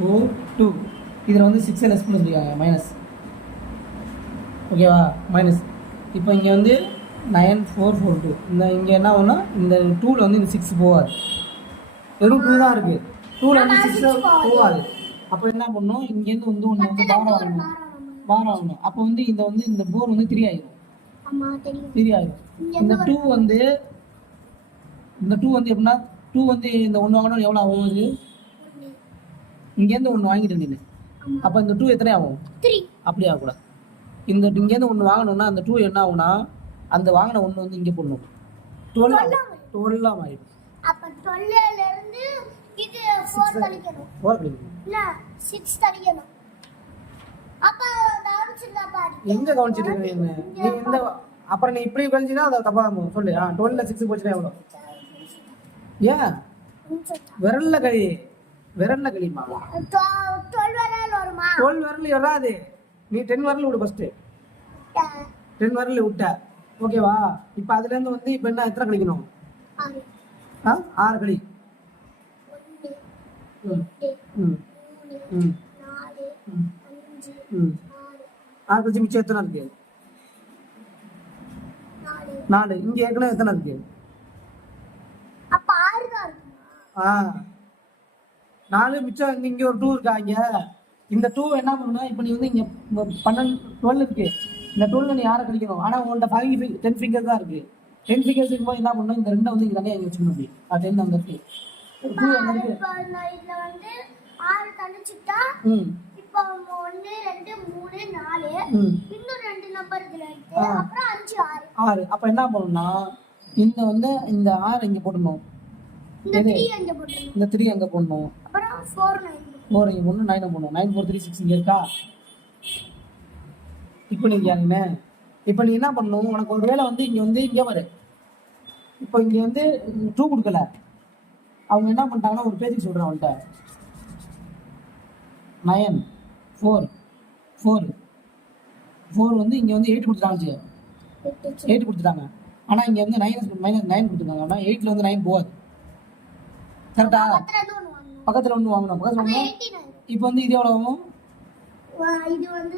4 2 இதில் வந்து 6 லெஸ் பண்ண சொல்லியிருக்காங்க மைனஸ். ஓகேவா? மைனஸ். இப்போ இங்கே வந்து 9 4 4 2 இந்த இங்கே என்ன ஆகும்னா இந்த 2ல் வந்து இந்த 6 போகாது, வெறும் 2 தான் இருக்குது. 2ல் வந்து 6 போகாது. அப்போ என்ன பண்ணணும், இங்கேருந்து வந்து ஒன்று வந்து பார் ஆகணும். அப்போ வந்து இந்த 4 வந்து 3 ஆயிடும். 3 ஆயிடும். இந்த 2 வந்து எப்படின்னா 2 வந்து இந்த 1 வாங்கணும் எவ்வளோ ஆகும்? இது இங்கேருந்து 1 வாங்கிட்டு நீ, அப்போ இந்த 2 எத்தனை ஆகும்? 3. அப்படி ஆகக்கூடாது. இந்த இங்கேருந்து 1 வாங்கணும்னா அந்த 2 என்ன ஆகும்னா அந்த வாங்கின 1 வந்து இங்கே போடணும். 12 ஆகிடும். அப்போ 12ல இருந்து இது 4 கழிக்கணும். 4 கழிக்கணும். இல்ல 6 கழிக்கணும். அப்போ கவனிச்சிருந்தா பாரு. எங்க கவனிச்சிட்டு இருக்கீங்க நீ? இந்த அப்புறம் நீ இப்படி கழிச்சினா அதை தப்பா சொல்லு. 12ல 6 போச்சுன்னா எவ்வளோ? ஏன் விரல்ல கழிமா? 12 விரல் வருமா? 12 விரல் வராது. நீ 10 விரல் விடு ஃபர்ஸ்ட். 10 விரல் விட்ட. ஓகேவா? இப்போ அதுல இருந்து வந்து இப்போ என்ன எத்தனை கழிக்கணும்? 6 கழி. 1 2 3 4 5 6 கழிச்சு மிச்சம் எத்தனை இருக்கு? 4. இங்க ஏற்கனவே எத்தனை இருக்கு? அப்ப 6 தான் இருக்குமா? 4 மிச்சம். இங்க ஒரு 2 இருக்கா? இங்க இந்த 2 என்ன பண்ணணும்னா இப்போ நீ வந்து இங்க 12 இருக்கு. இந்த 12ல நீ 6 கழிக்கணும். ஆனா உங்கள்ட்ட 10 ஃபிங்கர் தான் இருக்கு. 10 ஃபிங்கர்ஸ் இருக்கும்போது என்ன பண்ணணும், இந்த 2 வந்து இங்க தனியாக இங்கே வச்சுக்கணும். அப்படி 10 அங்கே இருக்கு, 2 அங்கே இருக்கு. இதுல வந்து 6 கழிச்சிட்டா இப்போ 1 2 3 4 இன்னும் 2 நம்பர் இதுல இருக்கு. அப்புறம் 5 6. அப்ப என்ன பண்ணணும்னா இந்த 6 இங்க போடணும். இந்த 3 அங்க போடணும். இந்த 3 அங்க போடணும். அப்புறம் 4 9 4 இங்க போடணும். 9 போடணும். 9 4 3 6 இங்க இருக்கா? இப்போ நீ என்ன பண்ணணும், உனக்கு ஒரு வேளை வந்து இங்க வரு. இப்போ இங்க வந்து 2 கொடுக்கல. அவங்க என்ன பண்ணிட்டாங்கன்னா ஒரு பேஜுக்கு சொல்றேன் அவன்கிட்ட 9 4 4 4 வந்து இங்க வந்து 8 கொடுத்துட்டாங்க. 8 கொடுத்துட்டாங்க. ஆனா இங்க வந்து -9 கொடுத்துருக்காங்க. ஆனா 8ல வந்து 9 போகாது. கரெக்டா? பக்கத்துல ஒன்று வாங்கணும். இப்போ வந்து இது எவ்வளோ ஆகும்? இது வந்து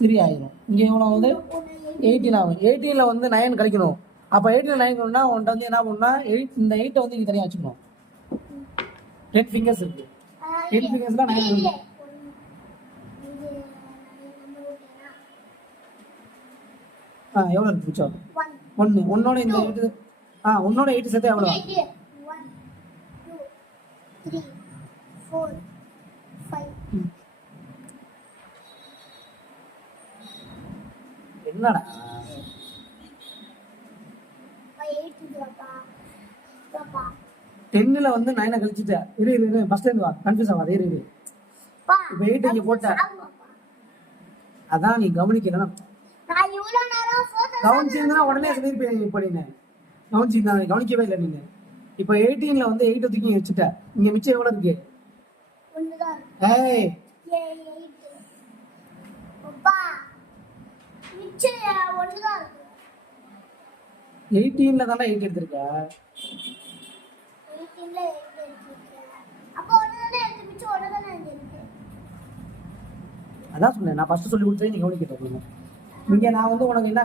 3 ஆயிரும். இங்க எவ்வளோ ஆகுது? 18 ஆகும். 18ல வந்து 9 கழிக்கணும். அப்போ 18ல 9 கழிக்கணும்னா உன்ட்ட வந்து என்ன பண்ணணும்னா இந்த 8 வந்து இங்க தனியாக வச்சுக்கணும். 10 ஃபிங்கர்ஸ் இருக்கு. 10 ஃபிங்கர்ஸ்ல 9 இருக்கு. எவ்வளோ இருக்கு மிச்சம்? 1. உன்னோட இந்த 8 உன்னோட 8 சேர்த்து எவ்வளோ? 1 2 3 4 5. என்னடா 10ல வந்து 9 கழிச்சிட்ட. இரு ஃபர்ஸ்ட் இருந்து வா, கன்ஃபியூஸ் ஆகாத. இரு இப்போ 8 இங்க போட்ட. அதான் நீ கவனிக்கலனா. நான் இவ்வளவு நேரம் கவனிச்சிருந்தா உடனே சொல்லிருப்பேன். இப்போ நீ கவனிக்கவே இல்லை நீங்க. இப்போ 18ல வந்து 8 தூக்கி வச்சுட்ட. இங்க மிச்சம் எவ்வளவு இருக்கு? 1 தான் இருக்கு. ஏய் 8 அப்பா மிச்சம் 1 தான் இருக்கு. 18ல தான 8 எடுத்துருக்க. 18ல 8 எடுத்துருக்க. அப்ப 1 தானே எடுத்து மிச்சம் 1 தானே இருக்கு. அதான் சொன்னேன். நான் ஃபர்ஸ்ட் சொல்லி கொடுத்தே நீ கவனிக்கிட்ட. இங்க நான் வந்து உனக்கு என்ன